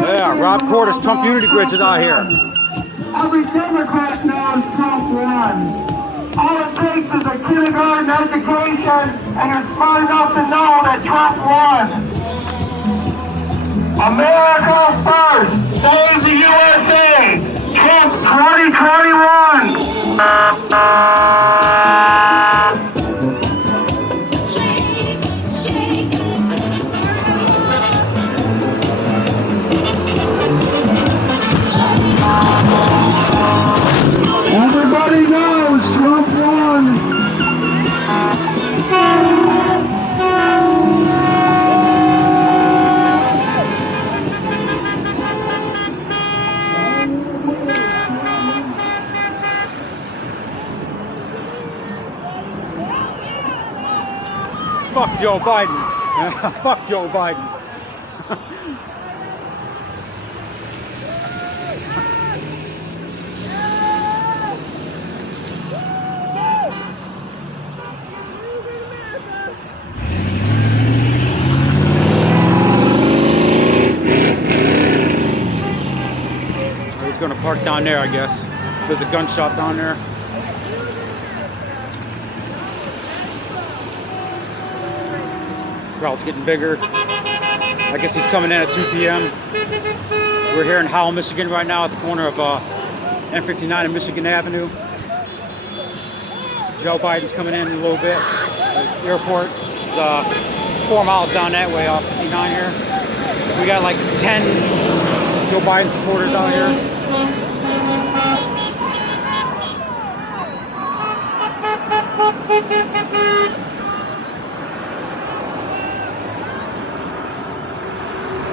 Yeah, Rob Cordes, Trump Unity Bridge is out here. Every Democrat knows Trump won. All it takes is a kindergarten education, and you're smart enough to know that Trump won. America first! Save the USA! Trump 2021! Everybody knows Trump won. Fuck Joe Biden. Fuck Joe Biden. He's gonna park down there, I guess. There's a gun shop down there. Crowd's getting bigger. I guess he's coming in at 2 p.m. We're here in Howell, Michigan right now at the corner of M59 and Michigan Avenue. Joe Biden's coming in a little bit. The airport is 4 miles down that way off 59 here. We got like 10 Joe Biden supporters out here.